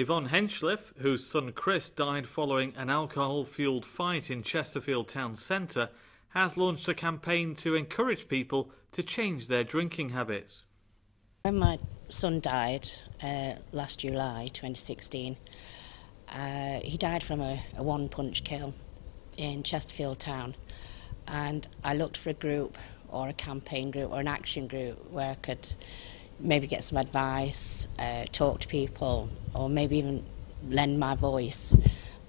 Yvonne Henchliff, whose son Chris died following an alcohol-fuelled fight in Chesterfield town centre, has launched a campaign to encourage people to change their drinking habits. When my son died last July 2016, he died from a one-punch kill in Chesterfield town, and I looked for a group or a campaign group or an action group where I could maybe get some advice, talk to people, or maybe even lend my voice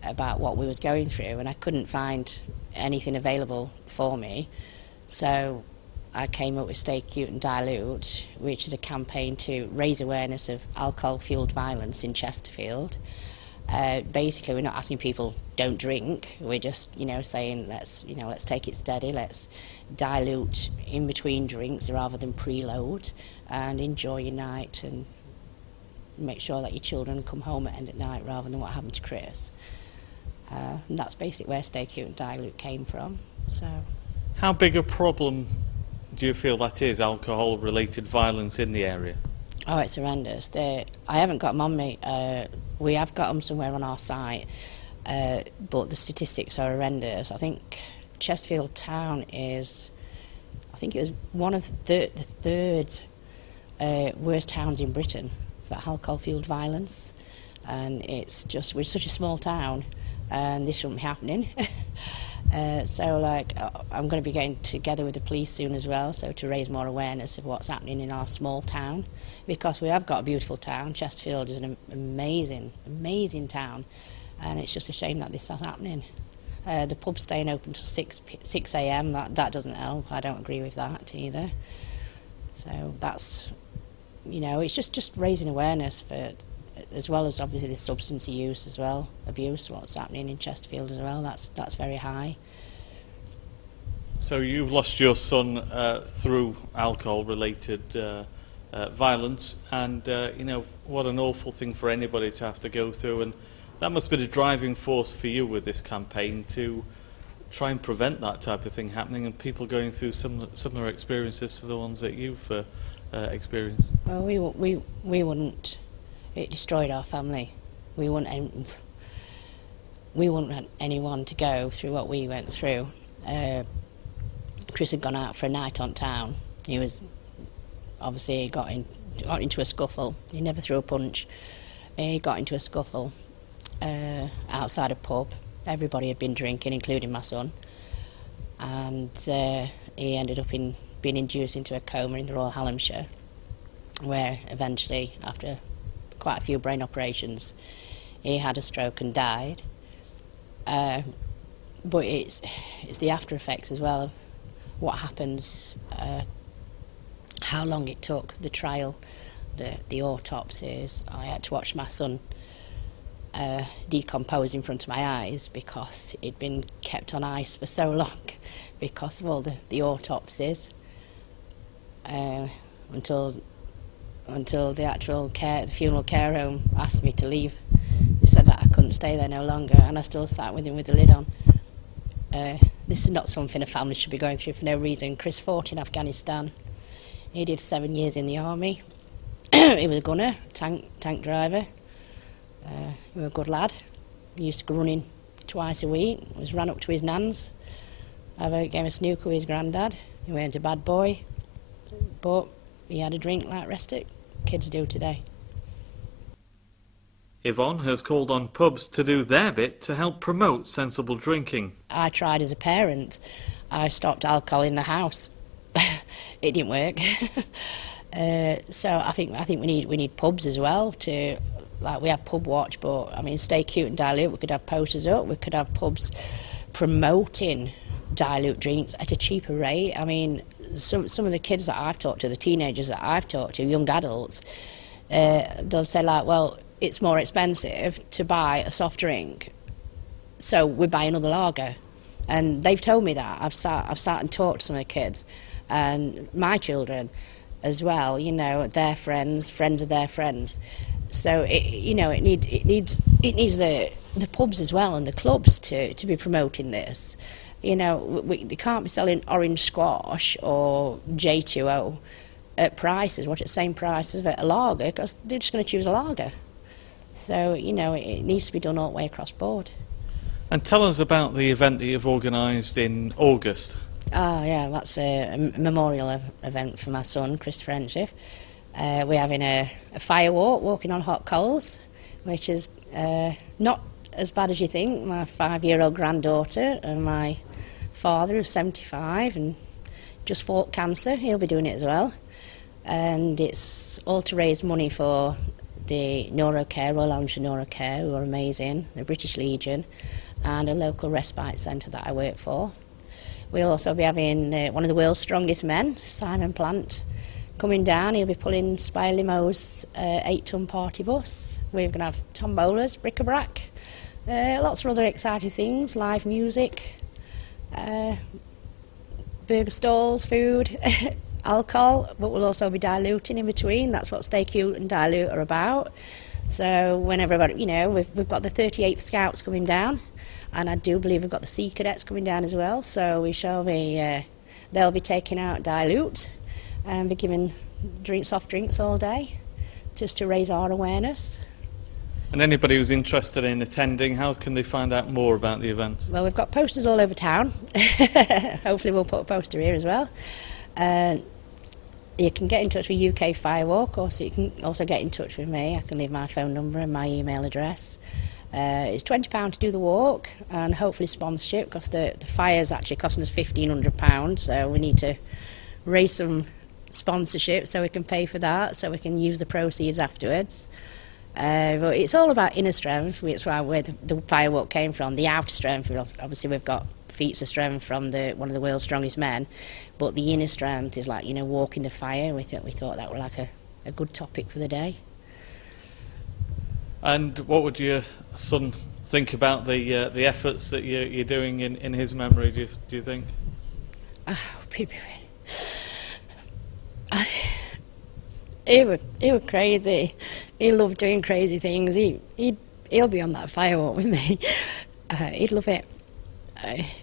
about what we was going through, and I couldn't find anything available for me. So I came up with Stay Cute and Dilute, which is a campaign to raise awareness of alcohol-fuelled violence in Chesterfield. Basically, we're not asking people don't drink. We're just, saying let's take it steady. Let's dilute in between drinks rather than preload, and enjoy your night and make sure that your children come home at end at night rather than what happened to Chris. And that's basically where Stay Cute and Dilute came from. So, how big a problem do you feel that is, alcohol-related violence in the area? Oh, it's horrendous. I haven't got them on me. We have got them somewhere on our site, but the statistics are horrendous. I think Chesterfield town is, I think it was one of the third worst towns in Britain for alcohol-fuelled violence, and it's just, we're such a small town, and this shouldn't be happening. So I'm going to be getting together with the police soon as well, so to raise more awareness of what's happening in our small town, because we have got a beautiful town. Chesterfield is an amazing town, and it's just a shame that this is happening. The pub's staying open till 6 a.m. That doesn't help. I don't agree with that either. So that's, it's just raising awareness for, as well as obviously the substance use as well, abuse, what's happening in Chesterfield as well. That's very high. So you've lost your son through alcohol-related violence, and what an awful thing for anybody to have to go through, and that must be the driving force for you with this campaign to try and prevent that type of thing happening and people going through similar experiences to the ones that you've experienced. Well, we wouldn't. It destroyed our family. We wouldn't want anyone to go through what we went through. Chris had gone out for a night on town. He was obviously got into a scuffle. He never threw a punch. He got into a scuffle outside a pub. Everybody had been drinking, including my son, and he ended up being induced into a coma in the Royal Hallamshire, where eventually, after quite a few brain operations, he had a stroke and died. But it's the after effects as well of what happens, how long it took, the trial, the autopsies. I had to watch my son decompose in front of my eyes because he'd been kept on ice for so long because of all the autopsies, until the actual the funeral care home asked me to leave. They said that I couldn't stay there no longer, and I still sat with him with the lid on. This is not something a family should be going through for no reason. Chris fought in Afghanistan. He did 7 years in the army. He was a gunner, tank driver. He was a good lad. He used to go running twice a week. Was ran up to his nan's. Have a game of snooker with his granddad. He weren't a bad boy, but he had a drink like rest of kids do today. Yvonne has called on pubs to do their bit to help promote sensible drinking. I tried as a parent. I stopped alcohol in the house. It didn't work. So I think we need pubs as well to, like, we have pub watch, but I mean, Stay Cute and Dilute, we could have posters up. We could have pubs promoting dilute drinks at a cheaper rate. I mean, some of the kids that I've talked to, the teenagers that I've talked to, young adults, they'll say like, well, it's more expensive to buy a soft drink, so we buy another lager. And they've told me that. I've sat and talked to some of the kids, and my children as well. Their friends of their friends. So it needs the pubs as well and the clubs to be promoting this. They can't be selling orange squash or J2O at prices, at the same price as a lager, because they're just going to choose a lager. So, you know, it needs to be done all the way across board. And tell us about the event that you've organised in August. Oh, yeah, that's a memorial event for my son, Christopher Henship. We're having a fire walk, walking on hot coals, which is not as bad as you think. My 5-year-old granddaughter and my father, who's 75 and just fought cancer, he'll be doing it as well. And it's all to raise money for the Neurocare, Royal Lancashire Neurocare, who are amazing, the British Legion, and a local respite centre that I work for. We'll also be having one of the world's strongest men, Simon Plant, coming down. He'll be pulling Spire Limo's 8-ton party bus. We're going to have tombolas, bric-a-brac, lots of other exciting things, live music, burger stalls, food, alcohol, but we'll also be diluting in between. That's what Stay Cute and Dilute are about. So when everybody, you know, we've got the 38th Scouts coming down, and I do believe we've got the Sea Cadets coming down as well. So we shall be, they'll be taking out Dilute and be giving soft drinks all day, just to raise our awareness. And anybody who's interested in attending, how can they find out more about the event? Well, we've got posters all over town. Hopefully we'll put a poster here as well. You can get in touch with UK Firewalk, or so you can also get in touch with me. I can leave my phone number and my email address. It's £20 to do the walk, and hopefully sponsorship, because the fire's actually costing us £1,500, so we need to raise some sponsorship so we can pay for that, so we can use the proceeds afterwards. But it's all about inner strength. It's where the firewalk came from. The outer strength, obviously we've got feats of strength from one of the world's strongest men, but the inner strength is like, you know, walking the fire. We thought that was like a good topic for the day. And what would your son think about the efforts that you're doing in his memory? Do you think? He was crazy. He loved doing crazy things. He'll be on that firewalk with me. He'd love it.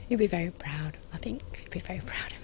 He'd be very proud. I think he'd be very proud of